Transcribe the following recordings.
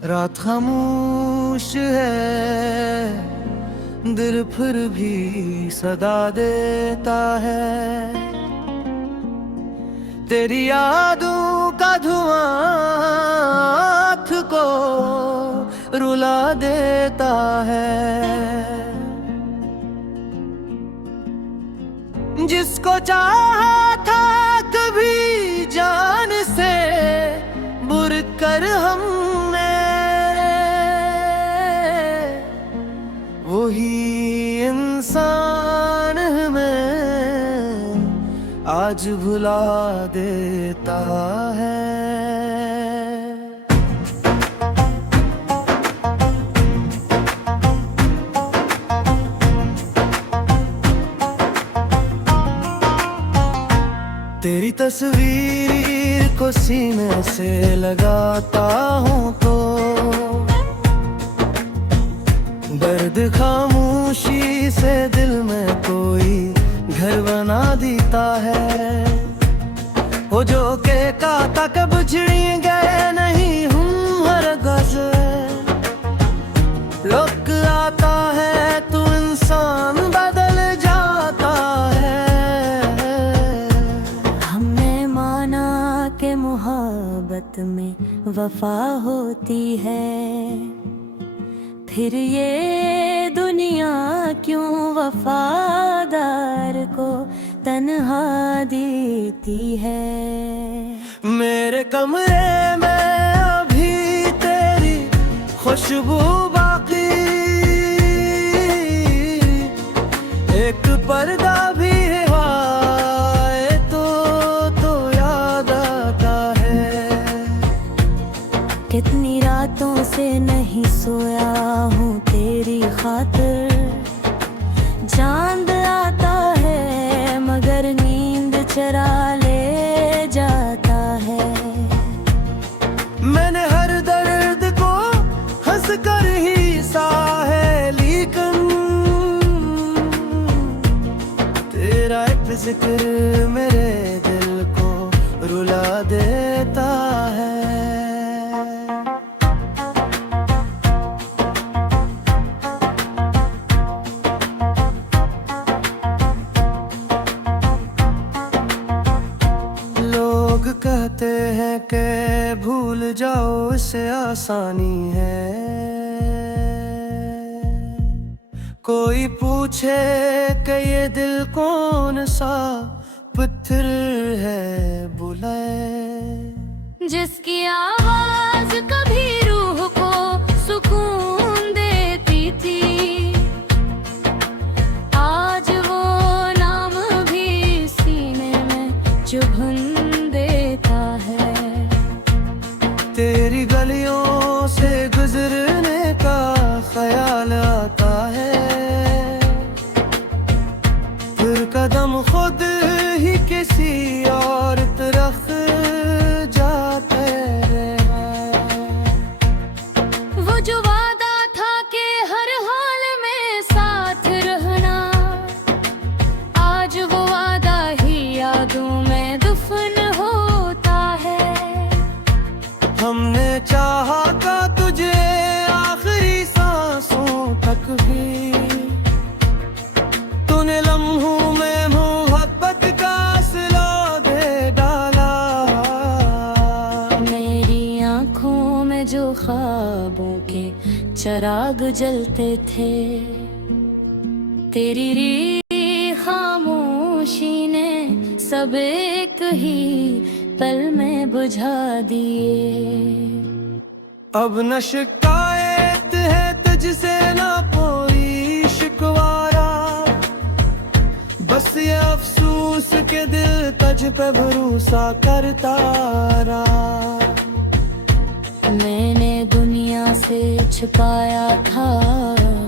रात खामोश है, दिल फिर भी सदा देता है। तेरी यादों का धुआं आँख को रुला देता है। जिसको चाहा था कभी जान से बुर कर हमने, वही इंसान हमें आज भुला देता है। तेरी तस्वीर को सीने से लगाता हूँ तो दर्द खामोशी से दिल में कोई घर बना देता है। वो जो के काता कब छिड़ी गए नहीं हूँ हर गज लुक आता है तू इंसान बदल जाता है। हमने माना के मोहब्बत में वफा होती है, फिर ये दुनिया क्यों वफादार को तन्हा देती है। मेरे कमरे में अभी तेरी खुशबू बाकी, एक पर्दा भी है तो याद आता है। कितनी रातों से नहीं सोया हूँ तेरी खातिर, चांद आता है मगर नींद चरा ले जाता है। मैंने हर दर्द को हंस कर ही सहा है, लेकिन तेरा एक जिक्र मेरे दिल को रुला देता है। कहते हैं कि भूल जाओ इससे आसानी है, कोई पूछे कि ये दिल कौन सा पत्थर है बुलाए। जिसकी आवाज कभी रूह को सुकून देती थी, आज वो नाम भी सीने में चुभन तेरी गलियों से गुजरने का ख्याल आता है, फिर कदम खुद ही किसी और तरफ जाते हैं। वो जो वादा था कि हर हाल में साथ रहना, आज वो वादा ही यादों में दफन होता है। हमने चाहा का तुझे आखिरी सांसों तक भी, तूने लम्हों में मोहब्बत का सिला दे डाला। मेरी आँखों में जो ख्वाबों के चिराग जलते थे, तेरी री खामोशी ने सब एक ही पल में बुझा दिए। अब न शिकायत है तुझसे न कोई शिकवारा, बस ये अफसोस के दिल तुझ पे भरोसा करता रहा। मैंने दुनिया से छिपाया था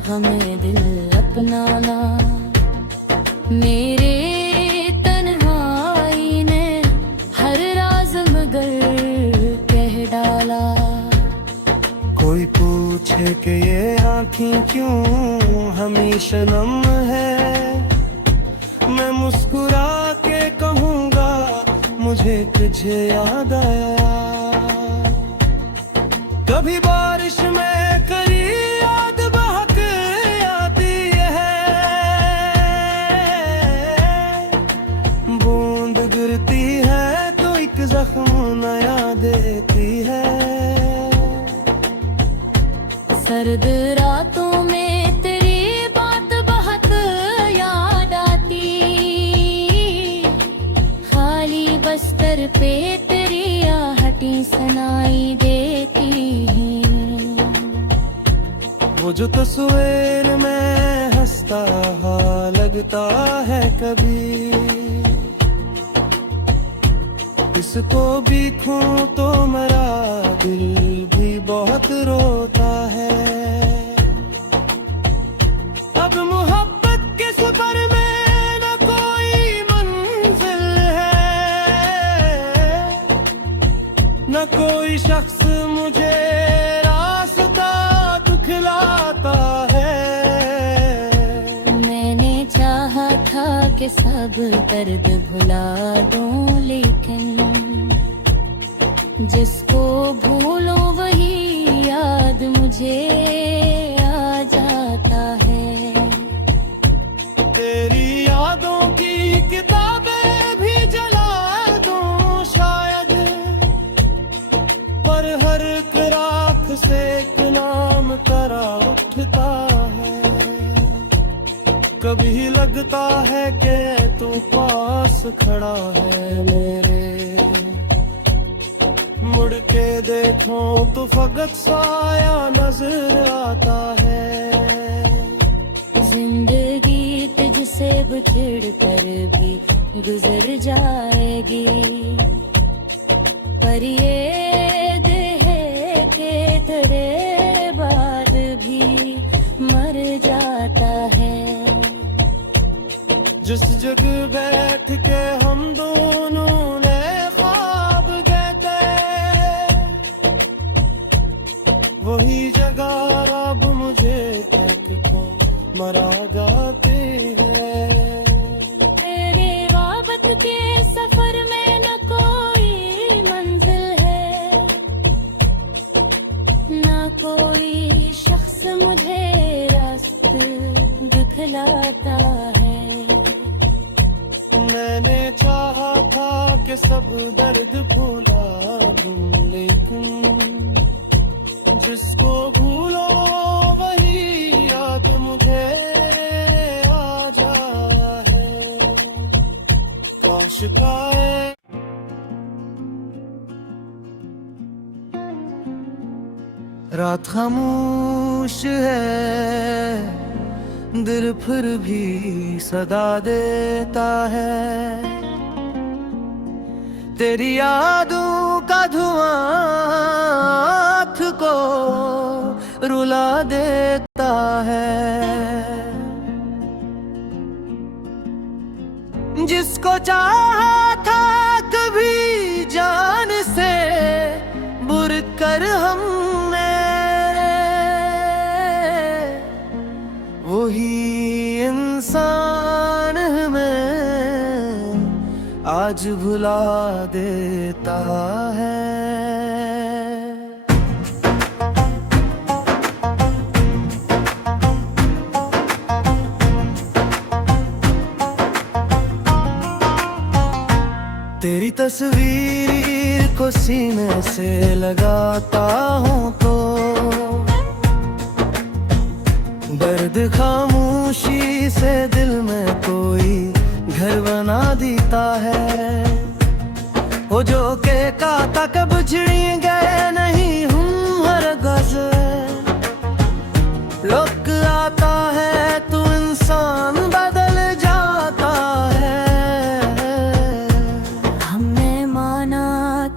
हमें दिल अपनाना, मेरे तन्हाई ने हर राज मगर कह डाला। कोई पूछे कि ये आँखें क्यों हमेशा नम है, मैं मुस्कुरा के कहूँगा मुझे तुझे याद आया। कभी बारिश में करी याद बहक आती है, बूंद गिरती है तो एक जख्म नया देती है। सर्द रातों में तेरी बात बहुत याद आती, खाली बस्तर पे तेरी आहटें सुनाई देती हैं। वो जो तस्वीर में हंसता लगता है कभी, इसको भी खूं तो मेरा दिल भी बहुत रोता है। अब मोहब्बत के सफर में न कोई मंजिल है, न कोई शख्स मुझे रास्ता दिखलाता है। मैंने चाहा था कि सब दर्द भुला दूं, लेकिन जिसको भूलो वही याद मुझे आ जाता है। तेरी यादों की किताबें भी जला दूं शायद, पर हर एक राख से एक नाम तेरा उठता है। कभी लगता है कि तू पास खड़ा है मेरे, मुड़ के देखो तो फकत साया नजर आता है। जिंदगी तुझसे बिछड़ कर भी गुजर जाएगी, पर ये दिल है कि तेरे बाद भी मर जाता है। जिस जगह बैठ के हम दोनों ने ख्वाब गए, वही जगह अब मुझे को मरा जाती है। तेरे वाबत के सफर में न कोई मंजिल है, न कोई शख्स मुझे रास्ते दिखलाता है। मैंने चाहा था कि सब दर्द भुला दूं, लेकिन जिसको भूलो वही याद मुझे आ जाए। काश का रात खामोश है, दिल फिर भी सदा देता है। तेरी यादों का धुआं आँख को रुला देता है। जिसको चाहा था कभी जान से बुर कर हमने, वही इंसान हमें आज भुला देता है। तेरी तस्वीर को सीने से लगाता हूँ तो दर्द खामोशी से दिल में कोई घर बना देता है। वो जो के काता कब छिड़ी गए नहीं हूँ हर गज, लोग आता है तो इंसान बदल जाता है। हमने माना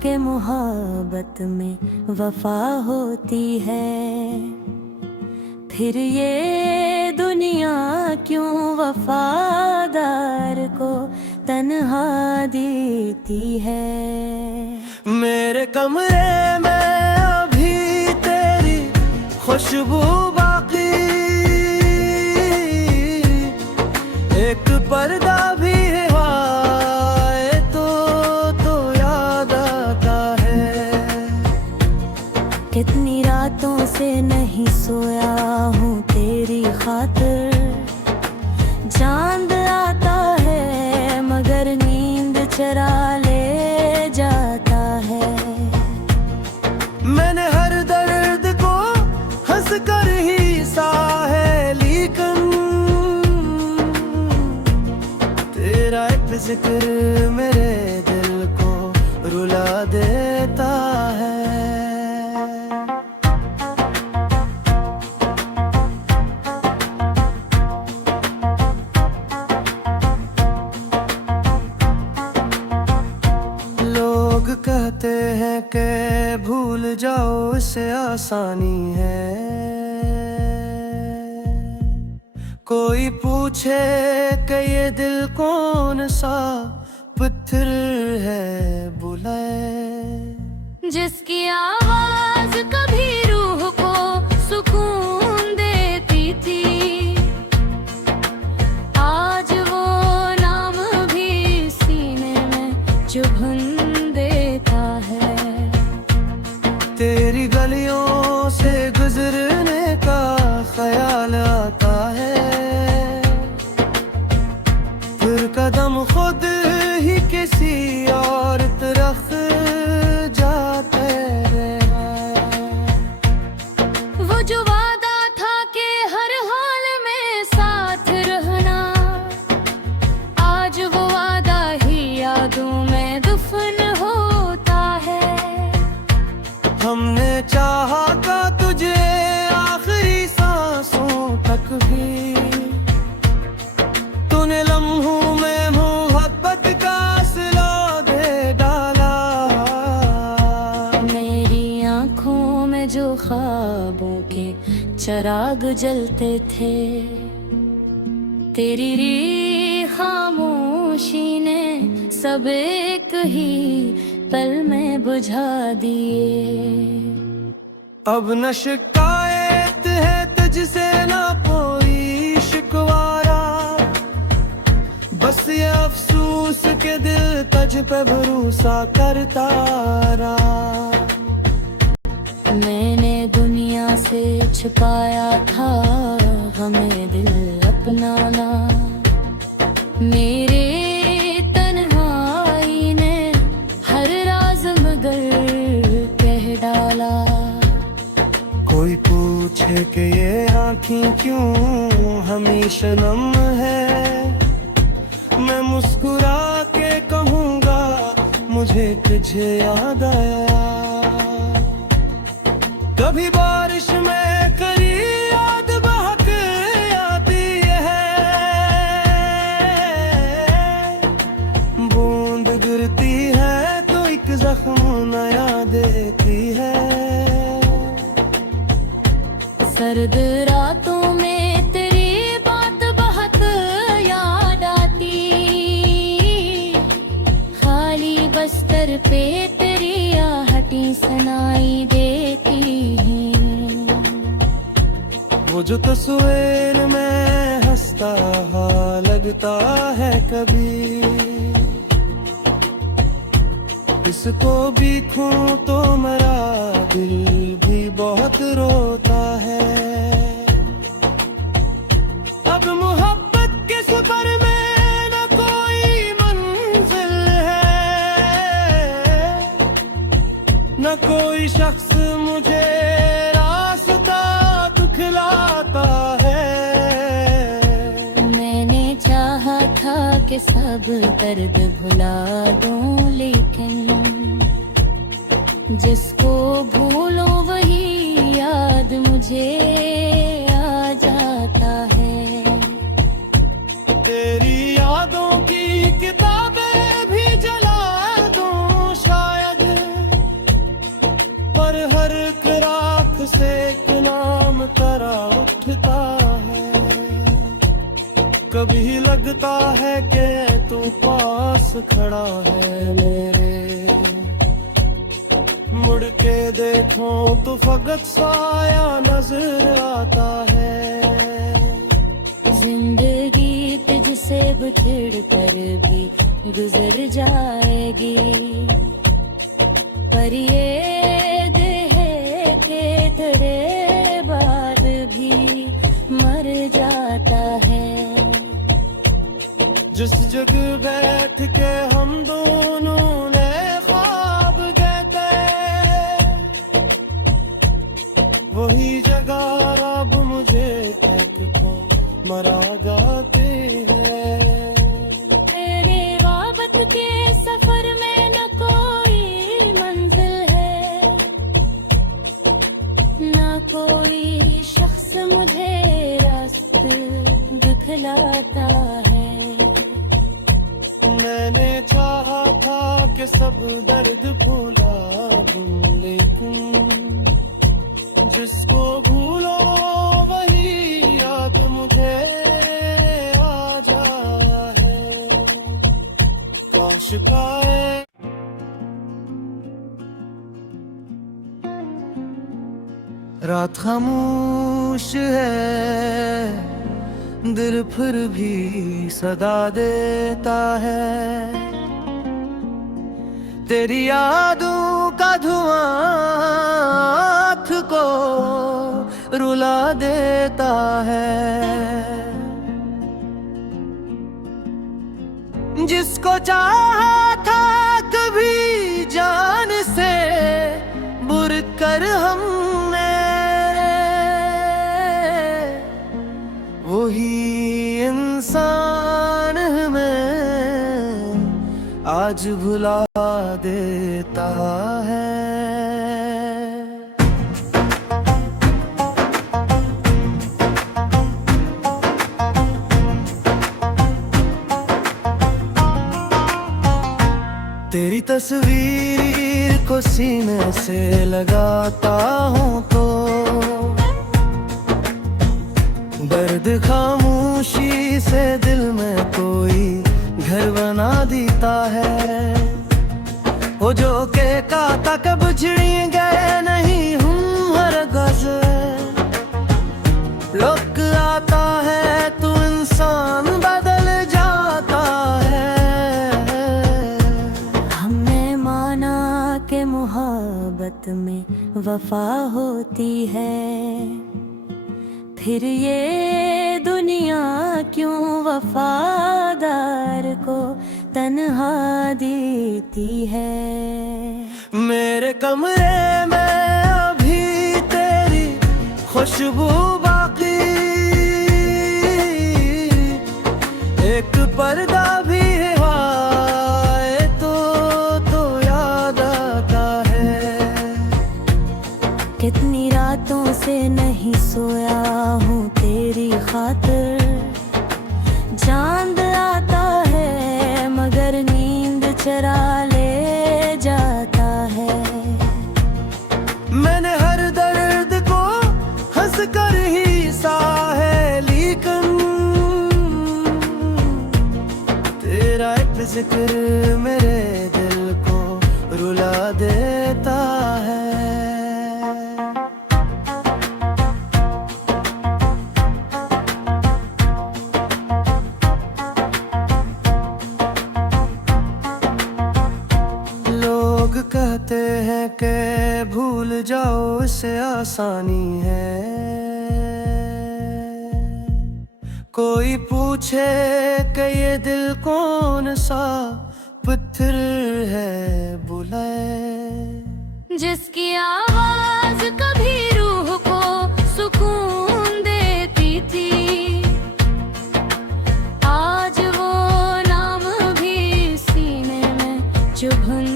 कि मोहब्बत में वफा होती है, फिर ये दुनिया क्यों वफादार को तन्हा देती है। मेरे कमरे में अभी तेरी खुशबू बाकी, एक पर्दा भी है तो याद आता है। कितनी रात से नहीं सोया हूँ तेरी खातिर। चांद आता है मगर नींद चरा ले जाता है। मैंने हर दर्द को हंस कर ही सहा है, लेकिन तेरा एक जिक्र मेरे दिल को रुला देता है। लोग कहते हैं कि भूल जाओ इससे आसानी है। कोई पूछे कि ये दिल कौन सा पत्थर है बुलाए। जिसकी आवाज कभी रूह को सुकून देती थी, आज वो नाम भी सीने में चुभन देता है। तेरी गलियों से गुजरने का ख्याल आता है, फिर कदम खुद ही किसी और तरफ जाते हैं। वो जो वादा था कि हर हाल में साथ रहना, आज वो वादा ही यादों में दफन होता है। हमने चाहा था तुझे आखिरी सांसों तक भी, तूने लम्हों में मोहब्बत का सिला दे डाला। मेरी आँखों में जो ख्वाबों के चिराग जलते थे, तेरी खामोशी ने सब एक ही पल में बुझा दिए। अब न शिकायत है तुझसे ना कोई शिकवारा, बस ये अफसोस के दिल तुझ पे भरोसा करता रहा। मैंने दुनिया से छुपाया था हमें दिल अपनाना, मेरे तन्हाई ने हर राज मगर कह डाला। कोई पूछे कि ये आँखें क्यों हमेशा नम है, मैं मुस्कुरा के कहूँगा मुझे तुझे याद आया। कभी बारिश में करी याद बहक आती है, बूंद गिरती है तो एक जख्म नया देती है। सर्द रातों में तेरी बात बहुत याद आती, खाली बस्तर पे तेरी आहटें सुनाई देती हैं। वो जो तस्वीर में हंसता रहा लगता है कभी, इसको भी खूं तो मेरा दिल भी बहुत रोता है। अब मोहब्बत के सफर में न कोई मंजिल है, न कोई शख्स मुझे रास्ता दिखलाता है। मैंने चाहा था कि सब दर्द भुला दूं, लेकिन जिसको भूलो वही याद मुझे आ जाता है। तेरी यादों की किताबें भी जला दूं शायद, पर हर एक रात से एक नाम तेरा उठता है। कभी लगता है कि तू पास खड़ा है मेरे, मुड़ के देखो तो फकत साया नजर आता है। जिंदगी तुझसे बिछड़ कर भी गुजर जाएगी, पर ये देह के तेरे जग बैठ के हम दोनों ने ख्वाब कहते, वही जगह अब मुझे फेंक को मरा जाते हैं। तेरे वाबत के सफर में न कोई मंजिल है, न कोई शख्स मुझे रास्ते दिखलाता है। मैंने चाहा था कि सब दर्द भूला दूं, लेकिन जिसको भूलो वही याद मुझे आ जाए। काश काए रात खामोश है, दिल फिर भी सदा देता है। तेरी यादों का धुआं आँख को रुला देता है। जिसको चाहा था कभी जान से बुर कर हमने, वही इंसान हमें आज भुला देता है। तेरी तस्वीर को सीने से लगाता हूँ तो दर्द खामोशी से दिल में कोई घर बना देता है। वो जो के काता कब छिड़ी गए नहीं हूँ हर गज, लोग आता है तू इंसान बदल जाता है। हमने माना के मोहब्बत में वफा होती है, फिर ये दुनिया क्यों वफादार को तन्हा देती है। मेरे कमरे में अभी तेरी खुशबू बाकी, एक पर्दा भी है तो याद आता है। कितनी रातों से नहीं सोया हूँ तेरी खातिर, चांद आता है मगर नींद चरा ले जाता है। मैंने हर दर्द को हंस कर ही सहा है, लेकिन तेरा एक जिक्र मेरे दिल को रुला देता है। कहते हैं कि भूल जाओ इससे आसानी है, कोई पूछे कि ये दिल कौन सा पत्थर है बुलाए। जिसकी आवाज कभी रूह को सुकून देती थी, आज वो नाम भी सीने में चुभन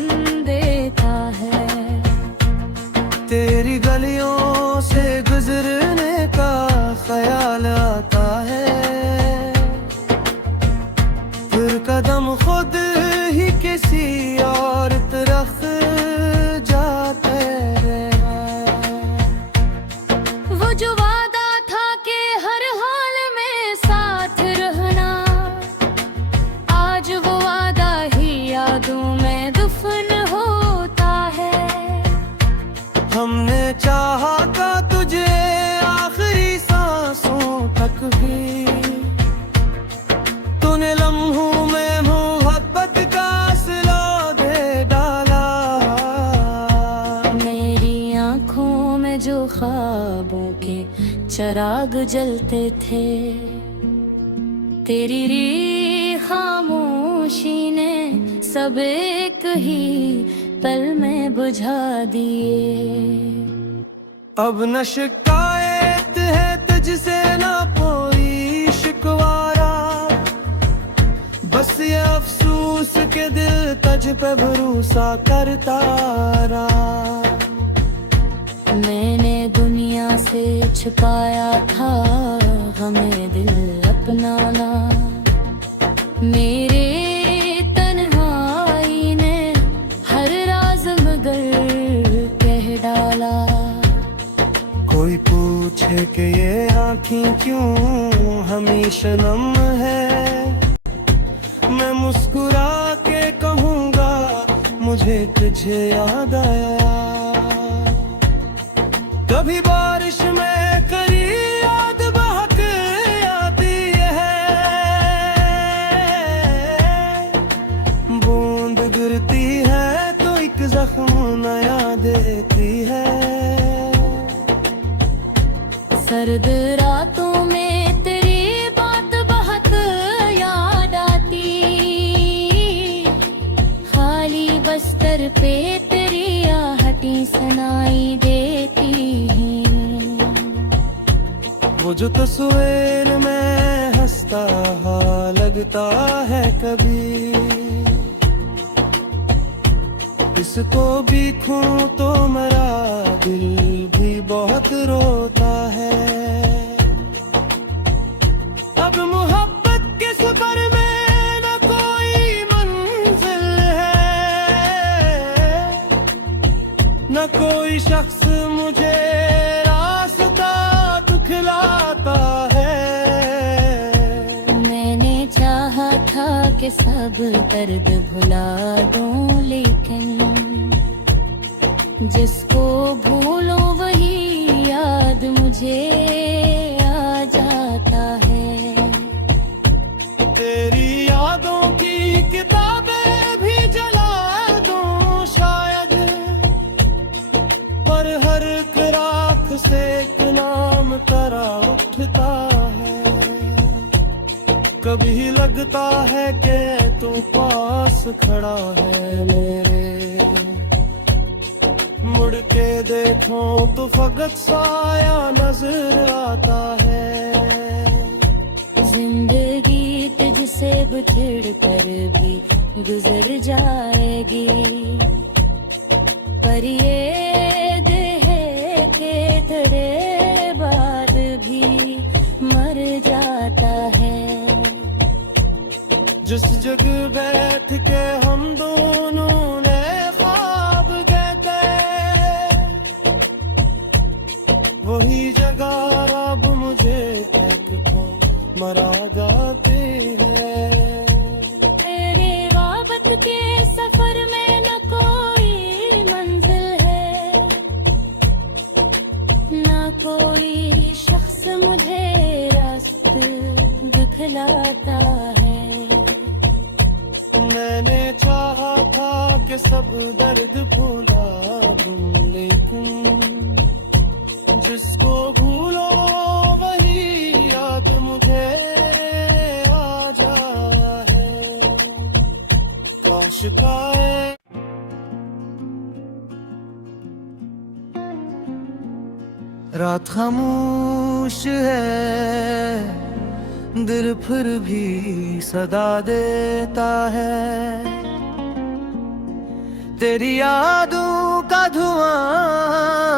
तेरी गलियों से गुजरने का ख्याल आता है, फिर कदम खुद ही किसी और तरफ जाते हैं। वो जो वादा था कि हर हाल में साथ रहना, आज वो वादा ही यादों में दफन होता है। हमने चाहा था तुझे आखिरी सांसों तक भी, तूने लम्हों में मोहब्बत का सिला दे डाला। मेरी आँखों में जो ख्वाबों के चिराग जलते थे, तेरी री खामोश खामोशी ने सब एक ही पल में बुझा दिए। अब न शिकायत है तुझसे ना कोई शिकवारा, बस ये अफसोस के दिल तुझ पे भरोसा करता रहा। मैंने दुनिया से छुपाया था हमें दिल अपनाना, मेरे तन्हाई ने हर राज मगर कह डाला। कोई पूछे कि ये आँखें क्यों हमेशा नम है, मैं मुस्कुरा के कहूँगा मुझे तुझे याद आया। कभी बारिश में करी याद बहक आती है, बूंद गिरती है तो एक जख्म नया देती है। सर्द रातों में तेरी बात बहुत याद आती, खाली बस्तर पे तेरी आहटें सुनाई देती। वो जो तस्वीर में हंसता लगता है कभी, इसको भी खूं तो मेरा दिल भी बहुत रोता है। अब मोहब्बत के सफर में न कोई मंजिल है, न कोई शख्स मुझे रास्ता दिखलाता है। मैंने चाहा था कि सब दर्द भुला दूं, लेकिन जिसको भूलो वही याद मुझे आ जाता है। तेरी यादों की किताबें भी जला दूं शायद, पर हर एक रात से एक नाम तेरा उठता है। कभी लगता है कि तू पास खड़ा है मेरे, मुड़ के देखो तो फकत साया नजर आता है। जिंदगी तुझसे बिछड़ कर भी गुजर जाएगी, पर ये देह के तेरे बाद भी मर जाता है। जिस जगह बैठ के हम दोनों ने ख्वाब गए, वही जगह अब मुझे देखो मरा जाती है। तेरे वाबत के सफर में न कोई मंजिल है, न कोई शख्स मुझे रास्ते दिखलाता है। मैंने चाहा था कि सब दर्द भुला दूं, लेकिन जिसको भूलो वही याद मुझे आ जाए। काश पाए रात खामोश है, दिल फिर भी सदा देता है। तेरी यादों का धुआं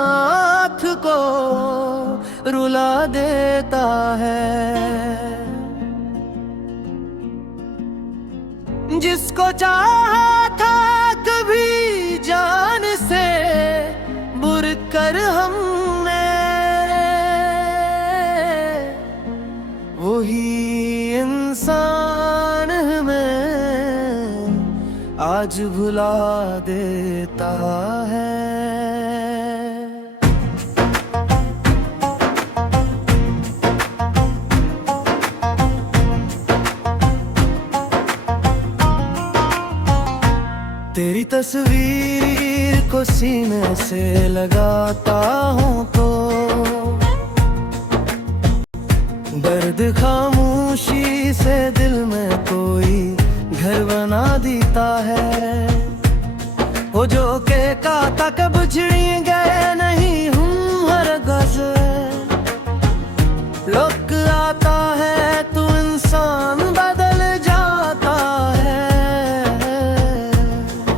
आँख को रुला देता है। जिसको चाहा था कभी जान से बुर कर हमने, वही इंसान हमें आज भुला देता है। तेरी तस्वीर को सीने से लगाता हूँ तो दर्द खामोशी से दिल में कोई घर घर बना देता है। वो जो के का तक बुझड़ी गए नहीं हूँ हर गज लोग आता है तू इंसान बदल जाता है।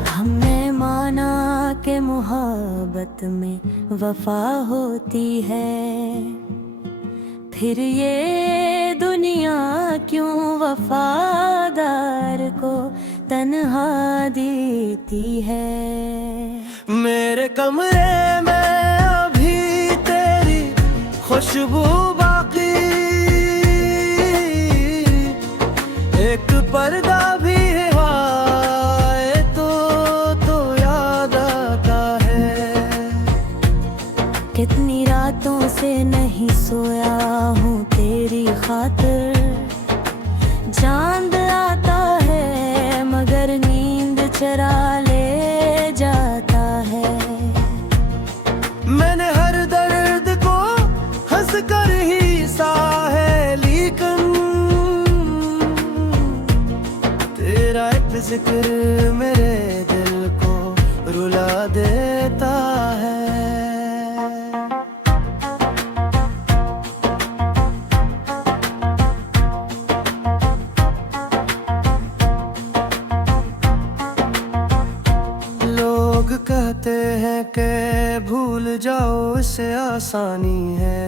हमने माना कि मोहब्बत में वफा होती है, फिर ये दुनिया क्यों वफादार को तन्हा देती है। मेरे कमरे में अभी तेरी खुशबू बाकी, एक पर्दा भी है तो याद आता है। कितनी रातों से नहीं सोया हूँ तेरी खातिर, चांद आता है मगर नींद चरा ले जाता है। मैंने हर दर्द को हंस कर ही सहा है, लेकिन तेरा एक जिक्र मेरे दिल को रुला देता है। कहते हैं कि भूल जाओ इससे आसानी है,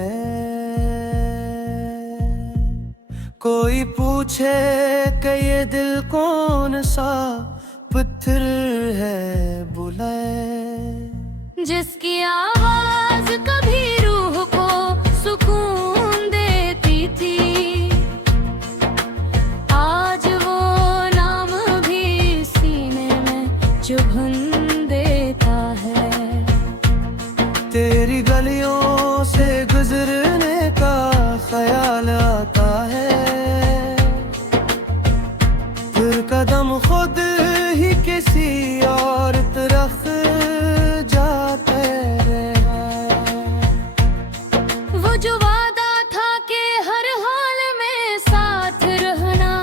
कोई पूछे कि ये दिल कौन सा पत्थर है बुलाए। जिसकी आवाज कभी रूह को सुकून देती थी, आज वो नाम भी सीने में चुभन तेरी गलियों से गुजरने का ख्याल आता है, फिर कदम खुद ही किसी और तरफ जाते हैं। वो जो वादा था कि हर हाल में साथ रहना,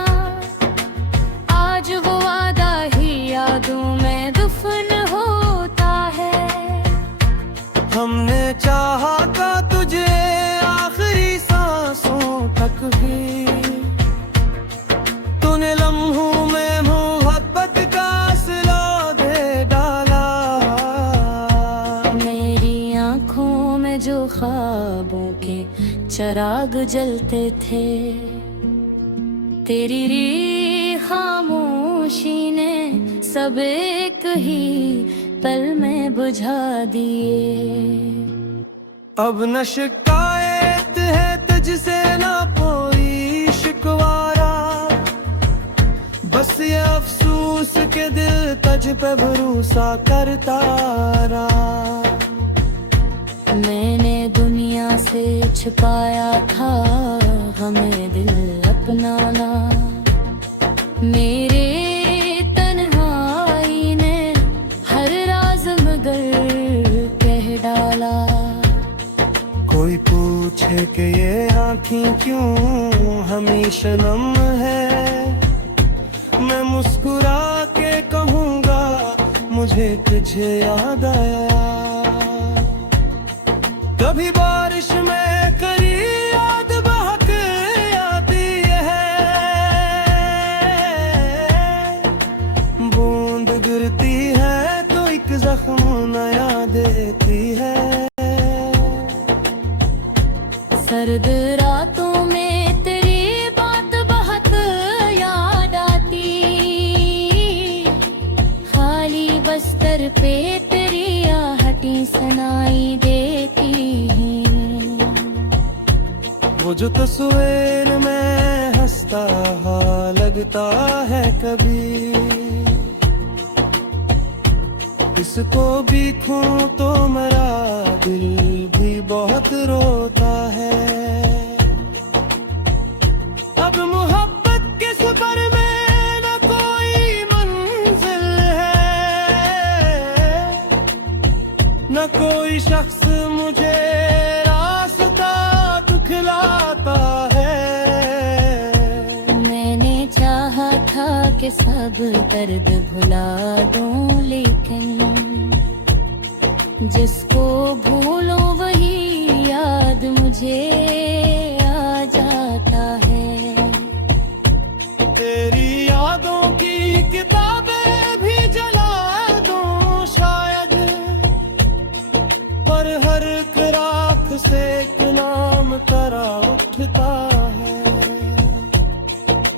आज वो वादा ही यादों में दफन होता है। हमने चाहा था तुझे आखिरी सांसों तक भी, तूने लम्हों में मोहब्बत का सिला दे डाला। मेरी आँखों में जो ख्वाबों के चिराग जलते थे, तेरी री खामोशी ने सब एक ही पल में बुझा दिए। अब न शिकायत है तुझसे ना कोई शिकवारा, बस ये अफसोस के दिल तुझ पे भरोसा करता रहा। मैंने दुनिया से छिपाया था हमें दिल अपनाना, मेरे तन्हाई ने हर राज मगर कह डाला। कोई पूछे कि ये आँखें क्यों हमेशा नम है, मैं मुस्कुरा के कहूँगा मुझे तुझे याद आया। कभी बारिश में करी याद बहक आती है, बूंद गिरती है तो एक जख्म नया देती है। सर्द रातों में तेरी बात बहुत याद आती, खाली बस्तर पे तेरी आहटें सुनाई देती हैं। वो जो तस्वीर में हंसता लगता है कभी, इसको भी खूं तो मेरा दिल भी बहुत रोता है। अब मोहब्बत के सफर में न कोई मंजिल है, न कोई शख्स मुझे रास्ता दिखलाता है। मैंने चाहा था के सब दर्द भुला दूं, लेकिन जिसको भूलो वही याद मुझे आ जाता है। तेरी यादों की किताबें भी जला दूं शायद, पर हर एक राख से एक नाम तेरा उठता है।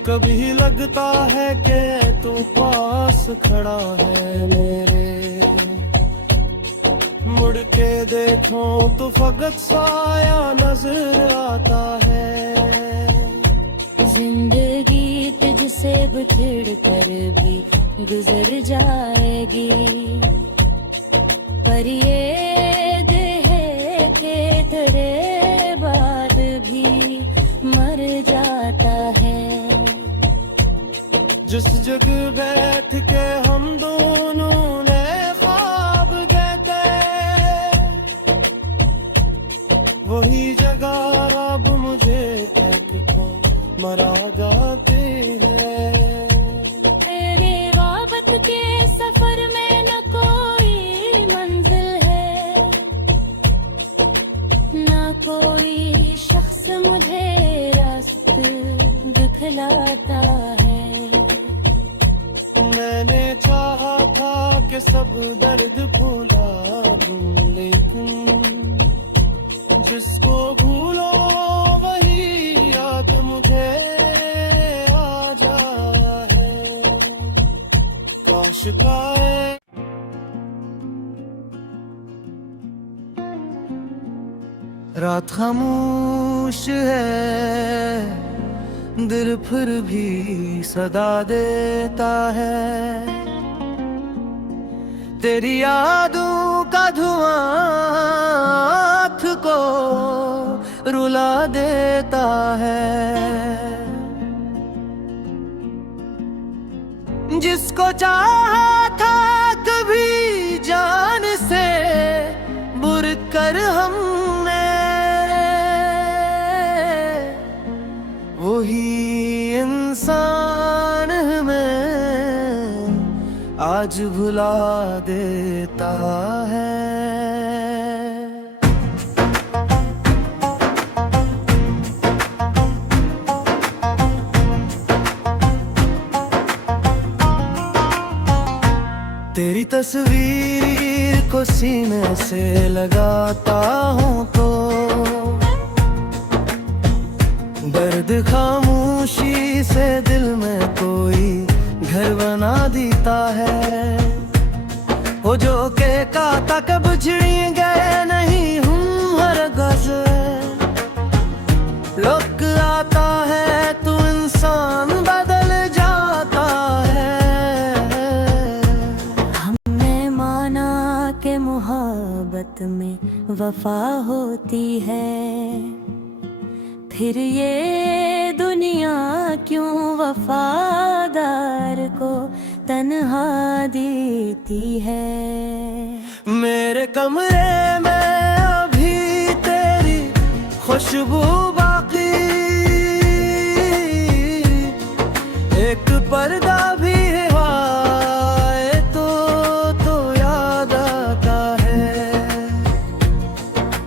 कभी लगता है कि तू पास खड़ा है मेरे, मुड़ के देखो तो फकत साया नजर आता है। जिंदगी तुझसे बिछड़ कर भी गुजर जाएगी, पर ये देह के तेरे बाद भी मर जाता है। जिस जगह बैठ के हम दोनों ने ख्वाब देखे, वही जगह अब मुझे एक तो मरा जाती है। तेरे वापस के सफर में न कोई मंजिल है, न कोई शख्स मुझे रास्ते दिखलाता है। मैंने चाहा था कि सब दर्द भुला दूं, लेकिन जिसको भूलो वही याद मुझे आ जाए। काश का रात खामोश है, दिल फिर भी सदा देता है। तेरी यादों का धुआं आँख को रुला देता है। जिसको चाहा था कभी जान से बुर कर हमने, वही इंसान हमें आज भुला देता है। तेरी तस्वीर को सीने से लगाता हूँ तो दर्द खामोशी से दिल में कोई घर बना देता है। वो जो के काता कब छिड़ गए नहीं हूँ हर गज, लोग आता है तो इंसान बदल जाता है। हमने माना के मोहब्बत में वफा होती है, फिर ये दुनिया क्यों वफादार को तन्हा देती है। मेरे कमरे में अभी तेरी खुशबू बाकी, एक पर्दा भी है तो याद आता है।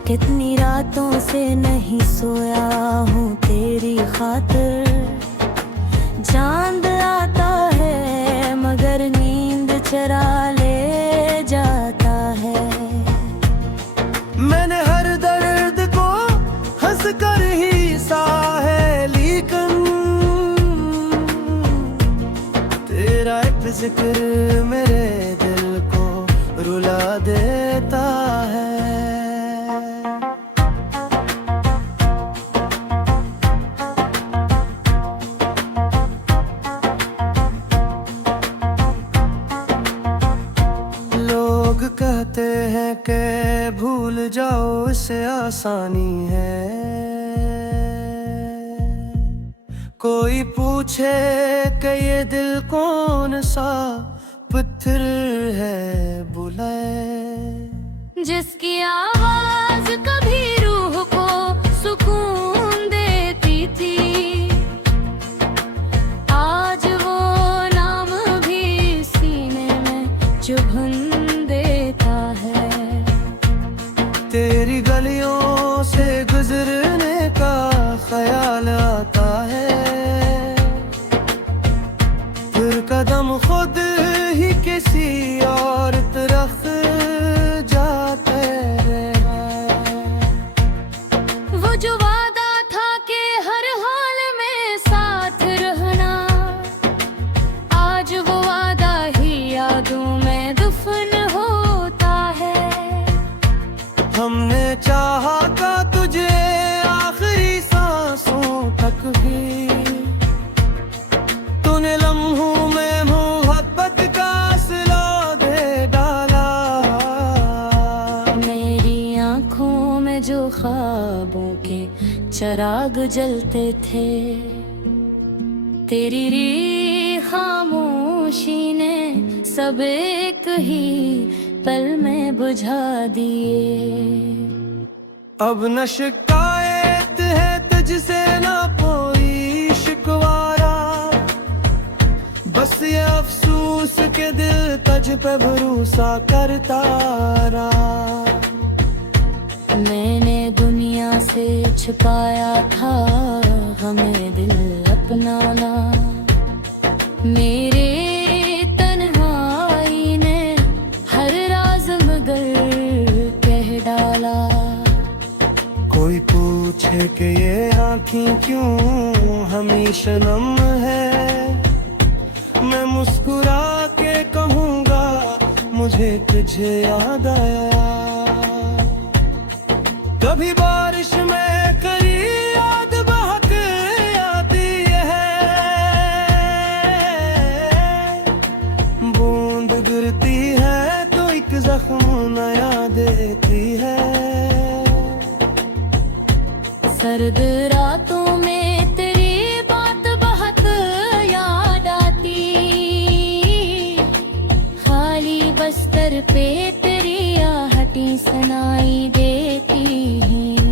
कितनी रातों से नहीं सोया हूँ तेरी खातिर, चांद आता है मगर नींद चरा ले जाता है। मैंने हर दर्द को हंस कर ही सहा है, लेकिन तेरा एक जिक्र मेरे दिल को रुला देता है। कहते हैं कि भूल जाओ इससे आसानी है, कोई पूछे कि ये दिल कौन सा पत्थर है बुलाए। जिसकी आवाज कभी रूह को सुकून देती थी, आज वो ना तेरी गलियों से गुजरने का ख्याल आता है, फिर कदम खुद ही किसी और तरफ जाते हैं। वो जो वादा था कि हर हाल में साथ रहना, आज वो वादा ही यादों में दफन होता है। हमने चाहा था तुझे आखिरी सांसों तक भी, तूने लम्हों में मोहब्बत का सिला दे डाला। मेरी आँखों में जो ख्वाबों के चिराग जलते थे, तेरी री खामोशी ने सब एक ही पल में बुझा दिए। अब न शिकायत है तुझसे न कोई शिकवारा, बस ये अफसोस के दिल तुझ पे भरोसा करता रहा। मैंने दुनिया से छिपाया था हमें दिल अपनाना, मेरे तन्हाई ने हर राज मगर कह डाला। कोई पूछे कि ये आँखें क्यों हमेशा नम है, मैं मुस्कुरा के कहूँगा मुझे तुझे याद आया। कभी बारिश में करी याद बहक आती है, बूंद गिरती है तो एक जख्म नया देती है। सर्द रातों में तेरी बात बहुत याद आती, खाली बस्तर पे तेरी आहटें सुनाई देती हैं।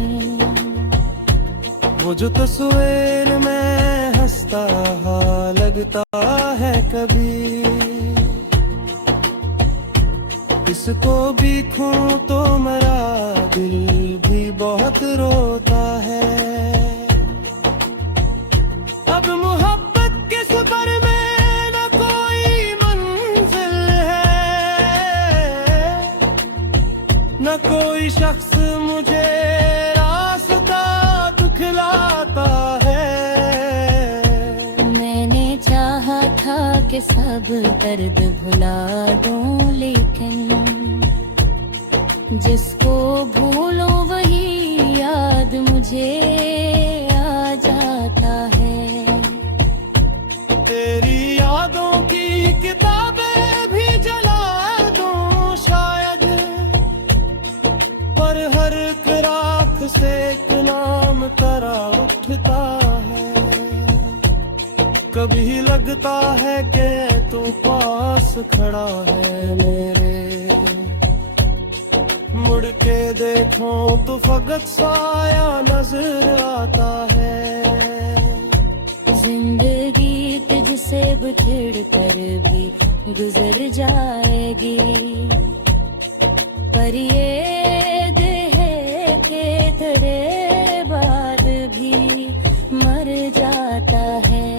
वो जो तस्वीर में हंसता रहा लगता है कभी, इसको भी खूं तो मेरा दिल भी बहुत रोता है। अब मोहब्बत के सफर में न कोई मंजिल है, न कोई शख्स मुझे रास्ता दिखलाता है। मैंने चाहा था कि सब दर्द भुला दूं, लेकिन जिसको भूलो वही याद मुझे आ जाता है। तेरी यादों की किताबें भी जला दूं शायद, पर हर रात से एक नाम तेरा उठता है। कभी लगता है कि तू पास खड़ा है मेरे, मुड़ के देखो तो फकत साया नजर आता है। जिंदगी तुझसे बिछड़ कर भी गुजर जाएगी, पर ये दिल है कि तेरे बाद भी मर जाता है।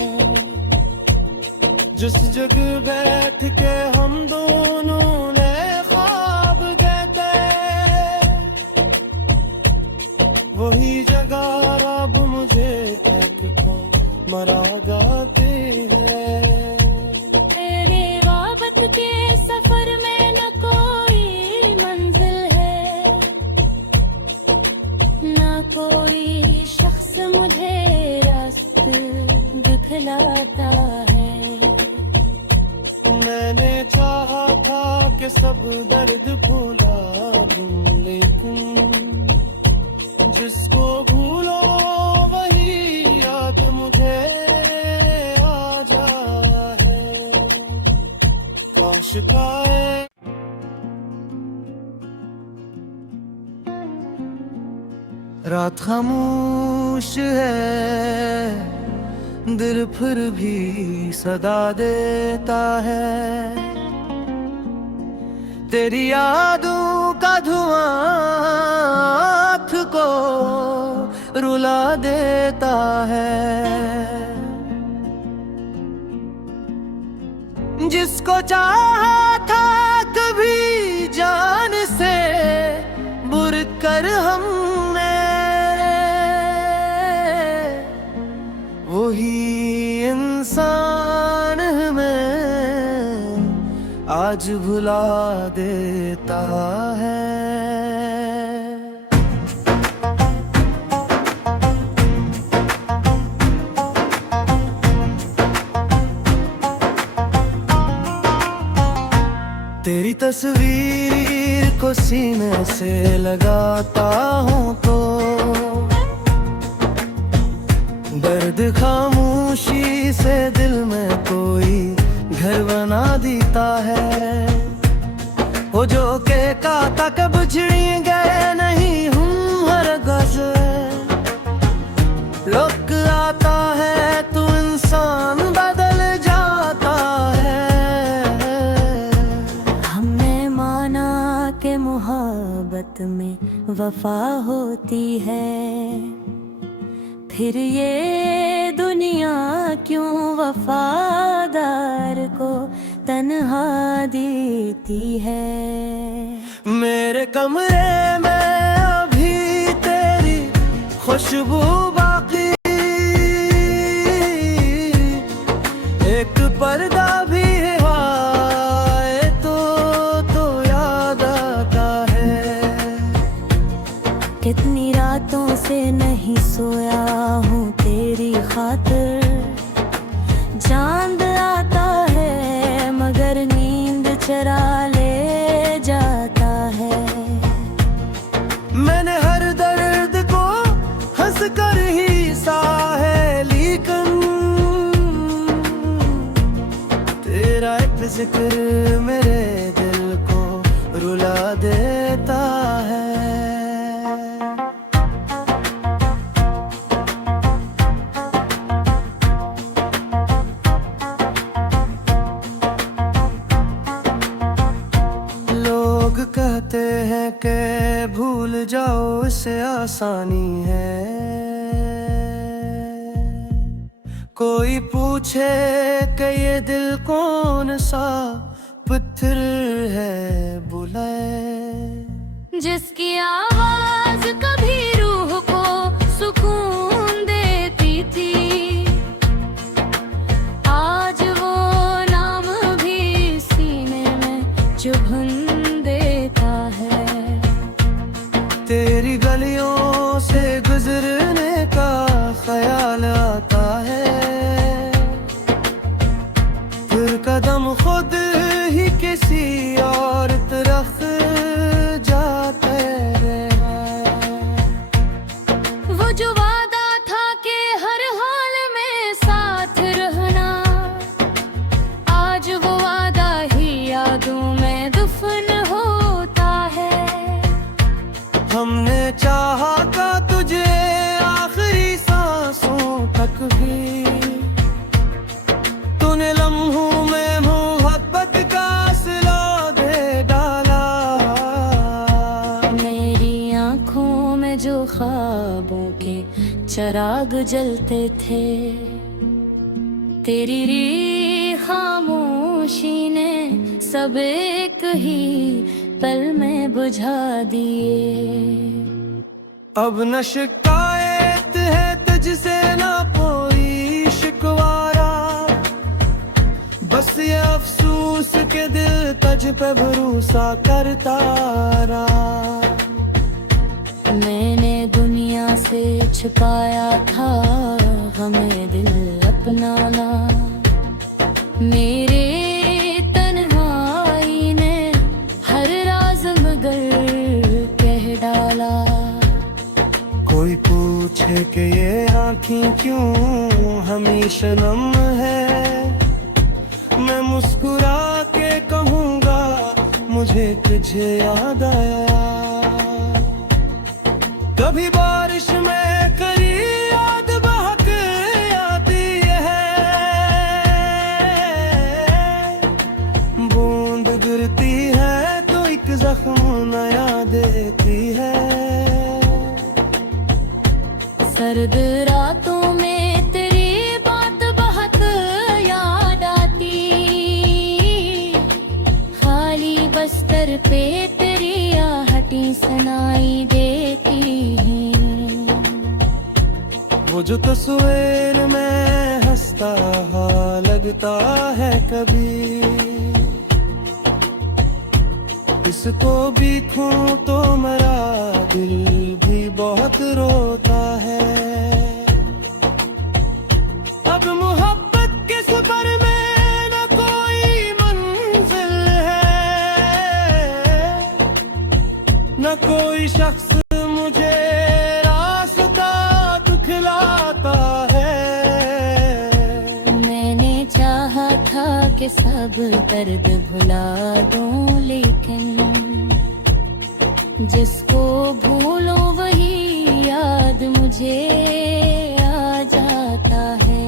जिस जगह बैठ के हम दोनों ने ख्वाब गए, वही जगह रब मुझे तक को मरा गाती है। तेरे वाबत के सफर में न कोई मंजिल है, न कोई शख्स मुझे रास्ते दिखलाता है। मैंने चाहा था कि सब दर्द भुला दूं, लेकिन जिसको भूलो वही याद मुझे आ जाए। काश काए रात खामोश है, दिल फिर भी सदा देता है। तेरी यादों का धुआं रुला देता है। जिसको चाहा था कभी जान से बुर कर हमने, वही इंसान हमें आज भुला देता है। तेरी तस्वीर को सीने से लगाता हूँ तो दर्द खामोशी से दिल में कोई घर बना देता है। वो जो के काता कब छिड़ गए नहीं हूँ हर गज लोक आता है तू इंसान बदल जाता है। हमने माना के मोहब्बत में वफा होती है, फिर ये दुनिया क्यों वफादार को तन्हा देती है। मेरे कमरे में अभी तेरी खुशबू बाकी, एक पर्दा भी है तो याद आता है। कितनी रातों से नहीं सोया हूँ तेरी खातिर, चांद आता है मगर नींद चरा ले जाता है। मैंने हर दर्द को हंस कर ही सहा है, लेकिन तेरा एक जिक्र मेरे दिल को रुला देता है। कहते हैं कि भूल जाओ इससे आसानी है, कोई पूछे कि ये दिल कौन सा पत्थर है बुलाए। जिसकी आवाज कभी रूह को सुकून देती थी, आज वो नाम भी सीने में चुभन तेरी गलियों से गुजरने का ख्याल आता है, फिर कदम खुद ही किसी और तरफ जाते हैं। वो जो वादा था कि हर हाल में साथ रहना, आज वो वादा ही यादों में दफन होता है। हमने चाहा था तुझे आखिरी सांसों तक भी, तूने लम्हों में मोहब्बत का सिला दे डाला। मेरी आँखों में जो ख्वाबों के चिराग जलते थे, तेरी री खामोशी ने सब एक ही पल में बुझा दिए। अब न शिकायत है तुझसे ना कोई शिकवारा, बस ये अफसोस के दिल तुझ पे भरोसा करता रहा। मैंने दुनिया से छिपाया था हमें दिल अपनाना, मेरे तन्हाई ने हर राज मगर कह डाला। कोई पूछे कि ये आँखें क्यों हमेशा नम है, मैं मुस्कुरा के कहूँगा मुझे तुझे याद आया। कभी बारिश में करी याद बहक आती है, बूंद गिरती है तो एक जख्म नया देती है। दर्द रातों में तेरी बात बहुत याद आती, खाली बस्तर पे तेरी आहटें सुनाई देती हैं। वो जो तस्वीर में हंसता रहा लगता है कभी, इसको भी खूं तो मेरा दिल भी बहुत रोता है। अब मोहब्बत के सफर में न कोई मंजिल है, न कोई शख्स मुझे रास्ता दिखलाता है। मैंने चाहा था कि सब दर्द भुला दूं, लेकिन जिसको भूलो वही याद मुझे आ जाता है।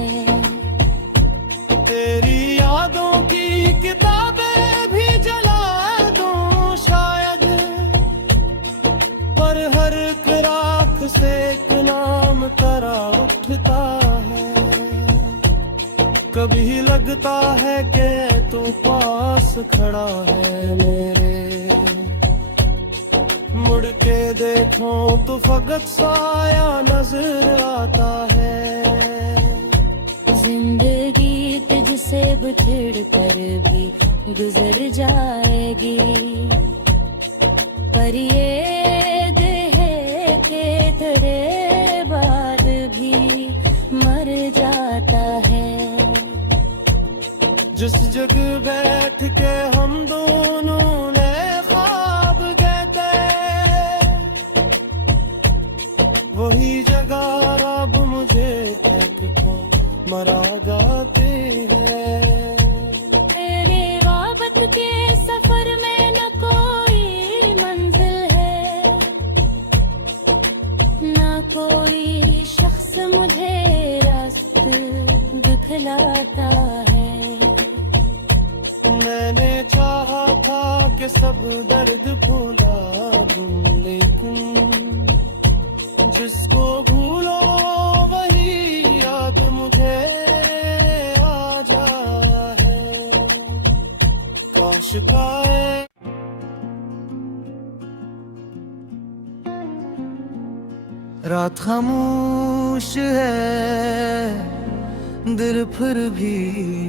तेरी यादों की किताबें भी जला दूं शायद, पर हर एक रात से एक नाम तेरा उठता है। कभी लगता है कि तू पास खड़ा है मेरे, मुड़ के देखो तो फकत साया नजर आता है। जिंदगी तुझसे बिछड़ कर भी गुजर जाएगी, पर ये देह के तेरे बाद भी मर जाता है। जिस जगह बैठ के हम दोनों ने ख्वाब कहते, वही जगह अब मुझे एक को मरा जाती है। तेरे वाबत के सफर में न कोई मंजिल है, न कोई शख्स मुझे रास्ते दिखलाता है। मैंने चाहा था कि सब दर्द भुला दूं, लेकिन जिसको भूलो वही याद मुझे आ जाए। काश काए रात खामोश है, दिल फिर भी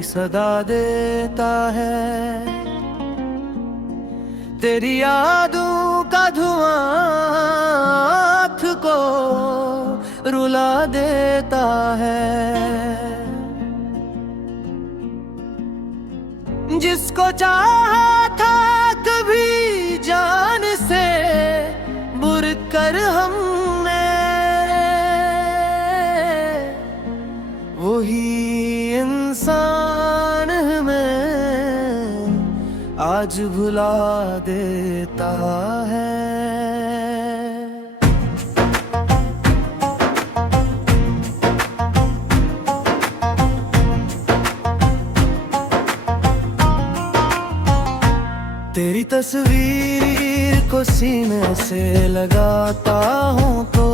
सदा देता है। तेरी यादों का धुआं आँख को रुला देता है। जिसको चाहा था कभी जान से बुर कर हमने, वही इंसान हमें आज भुला देता है। तेरी तस्वीर को सीने से लगाता हूँ तो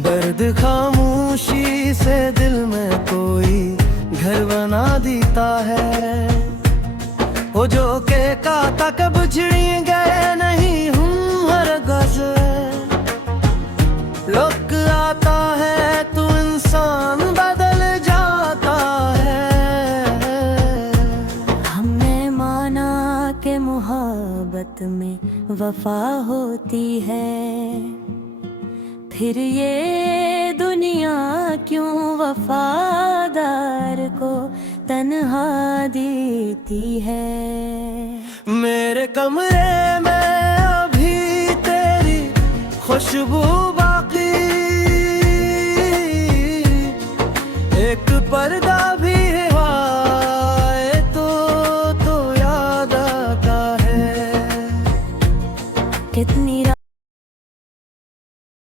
दर्द खामोशी से दिल में कोई घर बना देता है। वो जो के काता कब छिड़ी गए नहीं हूँ हर गज, लोग आता है तो इंसान बदल जाता है। हमने माना कि मोहब्बत में वफा होती है, फिर ये दुनिया क्यों वफादार को तन्हा देती है। मेरे कमरे में अभी तेरी खुशबू बाकी, एक पर्दा भी है तो याद आता है। कितनी